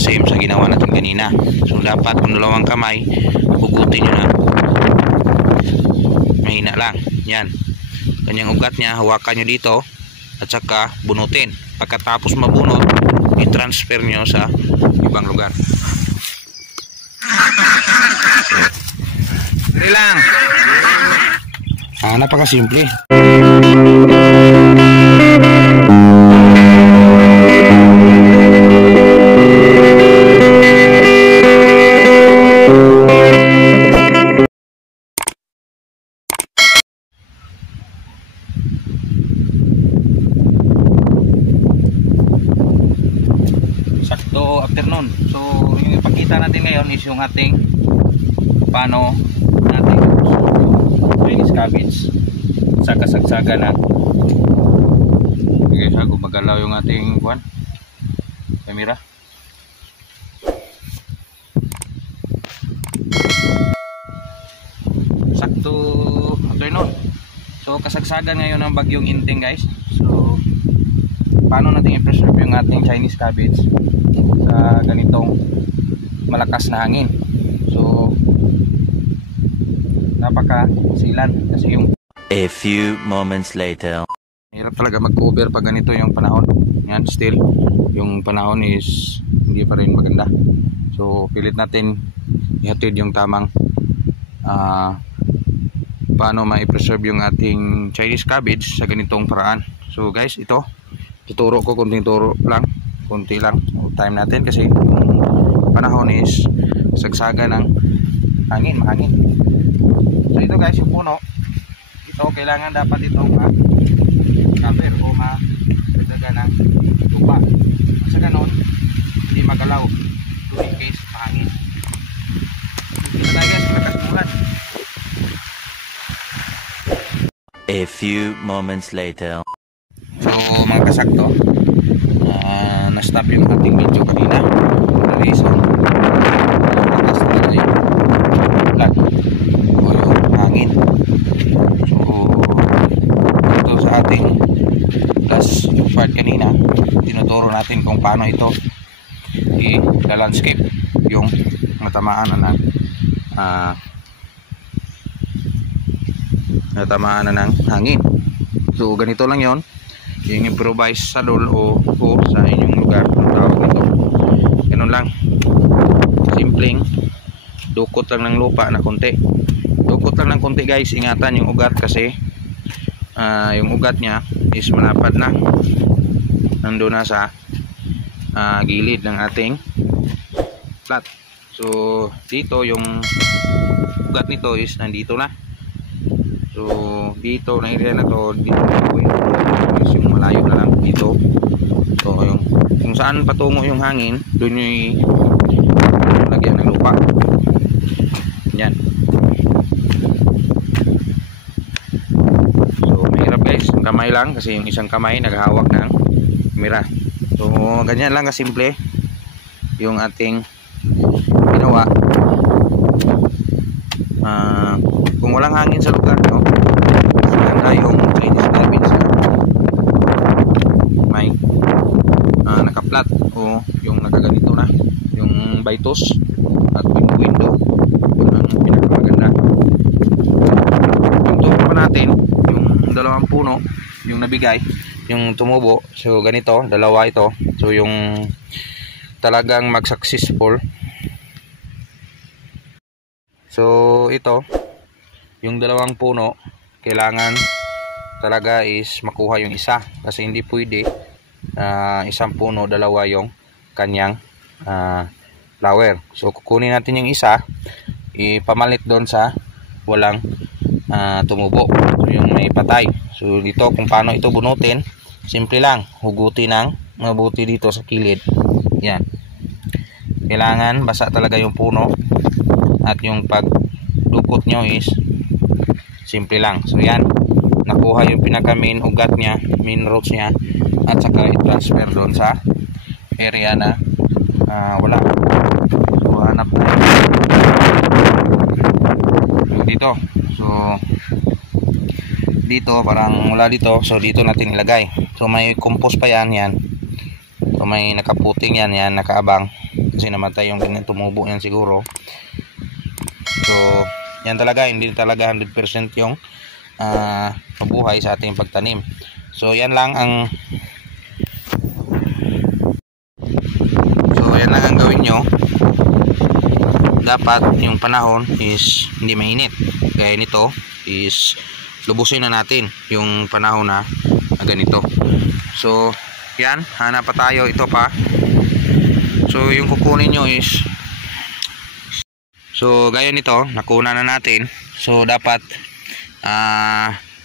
same sa ginawa natin kanina. So dapat kung dalawang kamay, hugutin nyo na. Mahina lang. Yan. Kanyang ugat niya, hawakan nyo dito at saka bunutin. Pagkatapos mabunot, i-transfer nyo sa ibang lugar. Dali lang. Napakasimple. Sakto afternoon. So yung ipakita natin ngayon is yung ating paano natin Chinese cabbage sa kasagsaga na. Okay, so gumagalaw yung ating camera. Sakto afternoon. So kasagsagan ngayon ng bagyong Inting, guys. So paano natin i-preserve yung ating Chinese cabbage sa ganitong malakas na hangin. So napaka silan kasi yung a few moments later. Hirap talaga mag-cover pag ganito yung panahon. Yan, still yung panahon is hindi pa rin maganda. So pilit natin ihatid yung tamang paano ma-preserve yung ating Chinese cabbage sa ganitong paraan. So guys, ito tuturo ko, konti lang time natin kasi yung panahon is sagsaga ng mahangin. So ito guys, yung puno ito, kailangan dapat itong cover o dagdagan ng lupa sa ganon hindi magalaw to in case mahangin. Ito na guys, malakas bulan. A few moments later. So mga kasakto, na-stop yung ating video kanina. The reason, malakas talaga yung ulan o yung hangin. So ito sa ating last part kanina, tinuturo natin kung paano ito i-landscape yung natamaan na ng hangin. So ganito lang yon, yung improvise saddle o sa inyong lugar kung tawag nito. Ganun lang, simpleng dukot lang ng lupa na konti. Dukot lang ng konti guys, ingatan yung ugat kasi yung ugat nya is malapad na, nandun na sa gilid ng ating plat. So dito yung ugat nito is nandito na. So dito na area na to, dito is yung malayo na lang dito. So yung kung saan patungo yung hangin, doon yung lagyan ng lupa. Yan. So mahirap guys, kamay lang kasi yung isang kamay naghahawak ng kamera. So ganyan lang kasimple yung ating ginawa. Kung walang hangin sa lugar no, maganda yung Chinese cabbage na may nakaplat o yung nakaganito na yung baitos at window ang pinakamaganda. Yung tubo pa natin, yung dalawang puno yung nabigay, yung tumubo. So ganito, dalawa ito. So yung talagang mag-successful. So ito, yung dalawang puno, kailangan talaga is makuha yung isa kasi hindi pwede isang puno, dalawa yung kanyang flower. So kukunin natin yung isa, ipamalit doon sa walang tumubo, so yung may patay. So dito kung paano ito bunutin, simple lang, hugutin ng mabuti dito sa kilid. Yan, kailangan basa talaga yung puno at yung pagdukot nyo is simple lang. So yan, nakuha yung pinaka main ugat nya, main roots nya, at saka i-transfer doon sa area na wala. So hanap dito. So dito parang wala dito, so dito natin ilagay. So may compost pa yan. So may nakaputing yan, nakaabang. kasi namatay yung ganyan, tumubo yan siguro. So yan talaga, hindi talaga 100% yung mabuhay sa ating pagtanim. So yan lang ang gawin nyo. Dapat yung panahon is hindi mainit, gaya nito is lubusin na natin yung panahon na ganito. So yan, hanap pa tayo, ito pa. So yung kukunin nyo is, so gaya nito, nakuna na natin. So dapat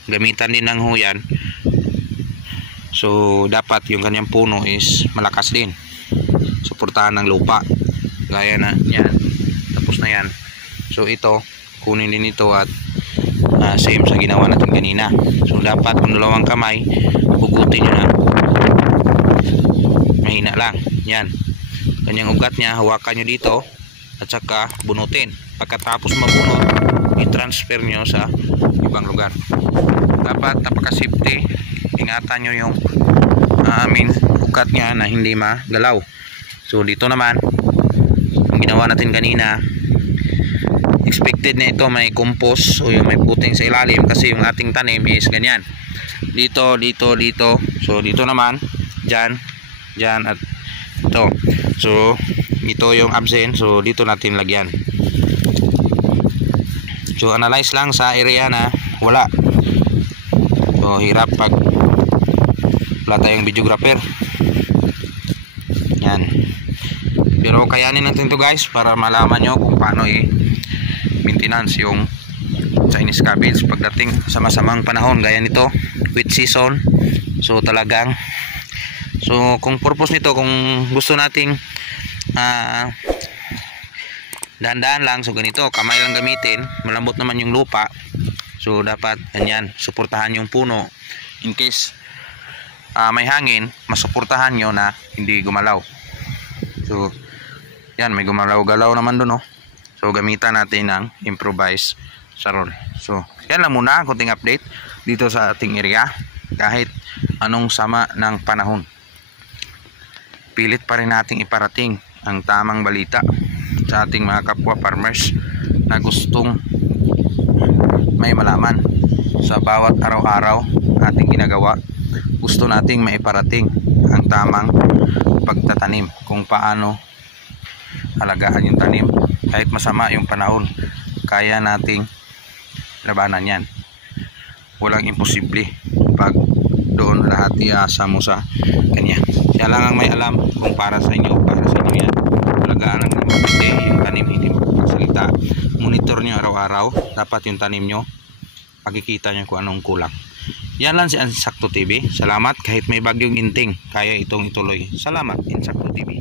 gamitan din ng huyan. So dapat yung kanyang puno is malakas din, suportahan ng lupa, gaya na yan, tapos na yan. So ito, kunin din ito at same sa ginawa natin kanina. So dapat kung dalawang kamay, hugutin nyo na mahina lang, yan, kanyang ugat nya, hawakan nyo dito at saka bunutin. Pagkatapos mabunot, i-transfer nyo sa ibang lugar. Dapat napaka-safety, ingatan nyo yung ugat nya na hindi magalaw. So dito naman, ang ginawa natin kanina, expected na ito may compost o yung may puting sa ilalim, kasi yung ating tanim is ganyan, dito, dito, dito. So dito naman, dyan, dyan at ito. So ito yung absent, so dito natin lagyan. So analyze lang sa area na wala. So hirap pag wala tayong videographer. Yan. Pero kayanin natin to guys, para malaman nyo kung paano i-maintenance yung Chinese cabbage pagdating sa masamang panahon gaya nito, wet season. So talagang, so kung purpose nito, kung gusto nating dahan-dahan lang, so ganito, kamay lang gamitin, malambot naman yung lupa. So dapat ganyan, suportahan yung puno in case may hangin, masuportahan nyo na hindi gumalaw. So yan, may gumalaw-galaw naman dun, oh. So gamitan natin ng improvised sarol. So yan lang muna, konting update dito sa ating area. Kahit anong sama ng panahon, pilit pa rin nating iparating ang tamang balita sa ating mga kapwa farmers na gustong may malaman sa bawat araw-araw ating ginagawa. Gusto nating maiparating ang tamang pagtatanim, kung paano alagaan yung tanim kahit masama yung panahon. Kaya nating labanan yan, walang imposible pag doon lahat iasa mo sa kanya. Siya lang ang may alam kung para sa inyo yan. Alagaan ng mabuti yung tanim, hindi magpagsalita. Monitor nyo araw-araw, dapat yung tanim nyo makikita nyo kung anong kulang. Yan lang si Insakto TV. Salamat, kahit may bagyong inting, kaya itong ituloy. Salamat, Insakto TV.